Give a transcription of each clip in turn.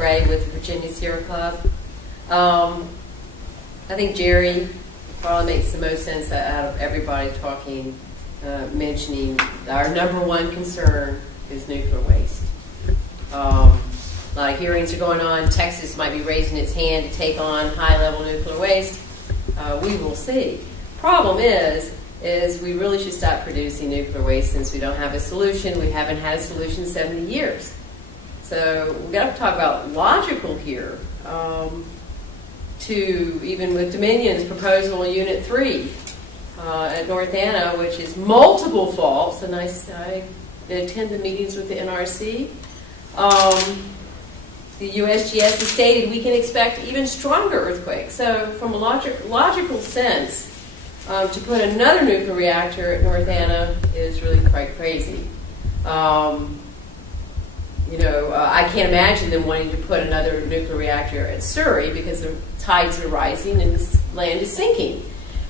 Gray with the Virginia Sierra Club. I think Jerry probably makes the most sense out of everybody talking, mentioning our #1 concern is nuclear waste. A lot of hearings are going on. Texas might be raising its hand to take on high-level nuclear waste. We will see. Problem is we really should stop producing nuclear waste since we don't have a solution. We haven't had a solution in 70 years. So we've got to talk about logical here. Even with Dominion's proposal in Unit 3 at North Anna, which is multiple faults, and I attend the meetings with the NRC. The USGS has stated we can expect even stronger earthquakes. So from a logical sense, to put another nuclear reactor at North Anna is really quite crazy. I can't imagine them wanting to put another nuclear reactor at Surrey because the tides are rising and the land is sinking.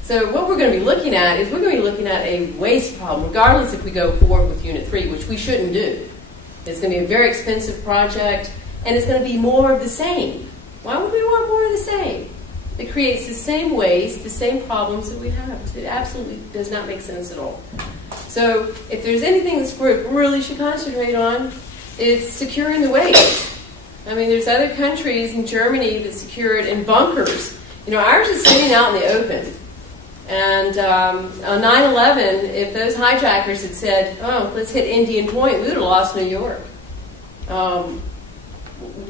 So what we're going to be looking at is we're going to be looking at a waste problem, regardless if we go forward with Unit 3, which we shouldn't do. It's going to be a very expensive project, and it's going to be more of the same. Why would we want more of the same? It creates the same waste, the same problems that we have. It absolutely does not make sense at all. So if there's anything this group really should concentrate on, it's securing the waste. I mean, there's other countries in Germany that secure it in bunkers. Ours is sitting out in the open. And on 9/11, if those hijackers had said, oh, let's hit Indian Point, we would have lost New York.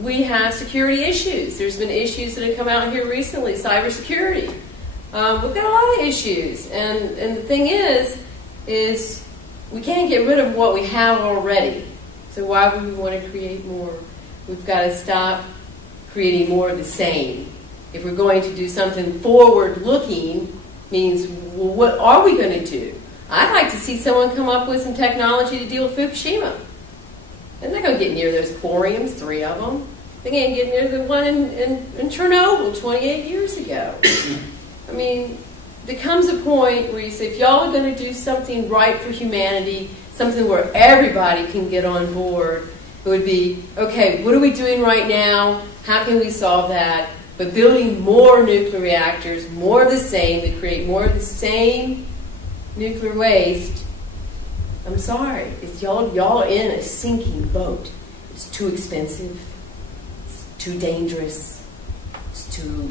We have security issues. There's been issues that have come out here recently, cybersecurity. We've got a lot of issues. And the thing is we can't get rid of what we have already. So why would we want to create more? We've got to stop creating more of the same. If we're going to do something forward-looking, means, well, what are we going to do? I'd like to see someone come up with some technology to deal with Fukushima. They're not going to get near those thoriums, 3 of them. They can't get near the one in Chernobyl 28 years ago. I mean, there comes a point where you say, if y'all are going to do something right for humanity, something where everybody can get on board, it would be, okay, what are we doing right now? How can we solve that? But building more nuclear reactors, more of the same, that create more of the same nuclear waste, I'm sorry, y'all are in a sinking boat. It's too expensive, it's too dangerous, it's too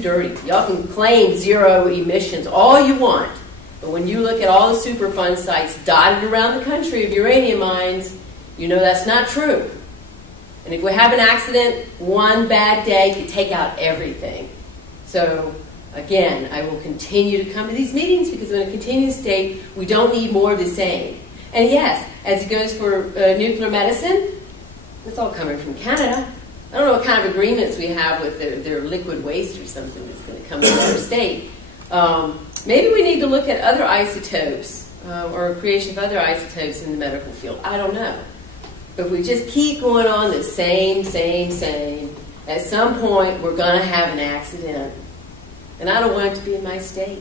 dirty. Y'all can claim 0 emissions all you want, but when you look at all the Superfund sites dotted around the country of uranium mines, you know that's not true. And if we have an accident, one bad day could take out everything. So, again, I will continue to come to these meetings because I'm going to continue to state we don't need more of the same. And yes, as it goes for nuclear medicine, it's all coming from Canada. I don't know what kind of agreements we have with their liquid waste or something that's going to come from another state. Maybe we need to look at other isotopes or creation of other isotopes in the medical field. I don't know. But if we just keep going on the same, at some point we're going to have an accident. And I don't want it to be in my state.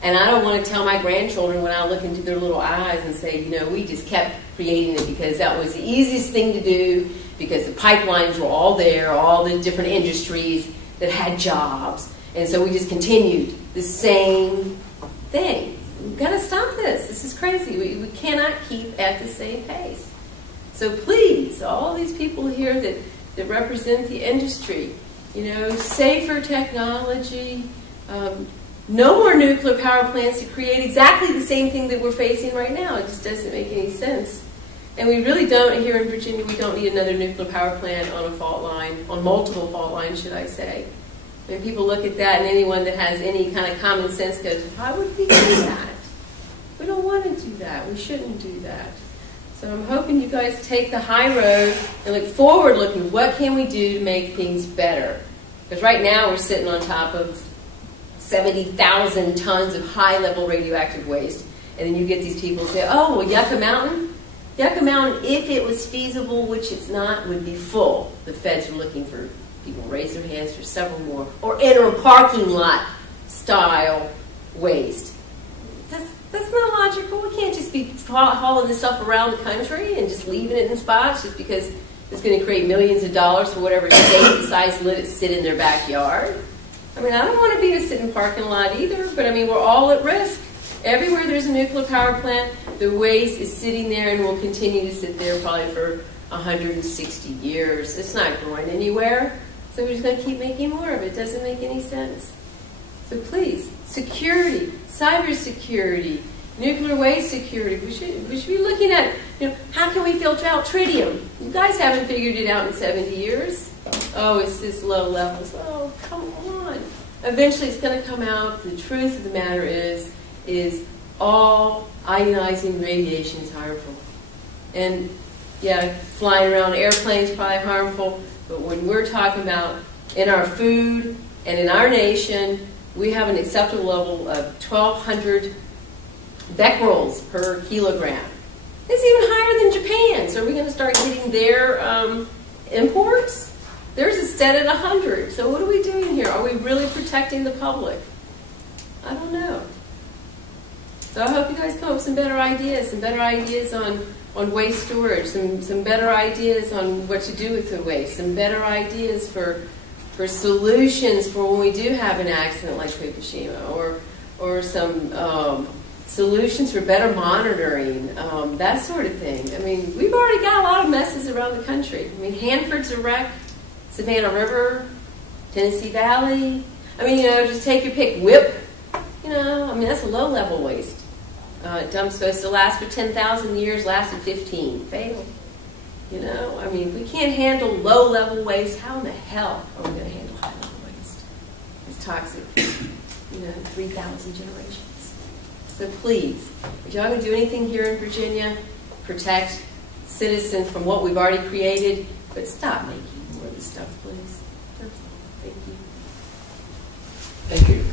And I don't want to tell my grandchildren when I look into their little eyes and say, we just kept creating it because that was the easiest thing to do, because the pipelines were all there, all the different industries that had jobs. And so we just continued the same thing. We've got to stop this. This is crazy. We cannot keep at the same pace. So please, all these people here that represent the industry, safer technology, no more nuclear power plants to create exactly the same thing that we're facing right now. It just doesn't make any sense. And we really don't, here in Virginia, we don't need another nuclear power plant on a fault line, on multiple fault lines, should I say. When people look at that, and anyone that has any kind of common sense goes, why would we do that? We don't want to do that. We shouldn't do that. So I'm hoping you guys take the high road and look forward looking. What can we do to make things better? Because right now we're sitting on top of 70,000 tons of high-level radioactive waste. And then you get these people who say, oh, well, Yucca Mountain? Yucca Mountain, if it was feasible, which it's not, would be full. The feds are looking for people to raise their hands for several more. Or enter a parking lot style waste. That's not logical. We can't just be hauling this stuff around the country and just leaving it in spots just because that's going to create millions of dollars for whatever state decides to let it sit in their backyard. I mean, I don't want to be a sitting parking lot either, but I mean, we're all at risk. Everywhere there's a nuclear power plant, the waste is sitting there and will continue to sit there probably for 160 years. It's not going anywhere, so we're just going to keep making more of it. It doesn't make any sense. So please, security, cybersecurity, nuclear waste security. We should be looking at, how can we filter out tritium? You guys haven't figured it out in 70 years. Oh, it's this low levels. Oh, come on. Eventually it's going to come out. The truth of the matter is all ionizing radiation is harmful. And yeah, flying around airplanes is probably harmful, but when we're talking about in our food and in our nation, we have an acceptable level of 1,200 becquerels per kilogram. It's even higher than Japan. So are we going to start getting their imports? Theirs is set at 100. So what are we doing here? Are we really protecting the public? I don't know. So I hope you guys come up with some better ideas on waste storage, some better ideas on what to do with the waste, some better ideas for solutions for when we do have an accident like Fukushima, or some solutions for better monitoring, that sort of thing. I mean, we've already got a lot of messes around the country. I mean, Hanford's a wreck, Savannah River, Tennessee Valley. I mean, just take your pick. WIP, I mean, that's a low-level waste. Dump's supposed to last for 10,000 years, lasted 15. Fatal. I mean, if we can't handle low-level waste, how in the hell are we going to handle high-level waste? It's toxic. 3,000 generations. So please, if y'all going to do anything here in Virginia, protect citizens from what we've already created, but stop making more of this stuff, please. That's all. Thank you. Thank you.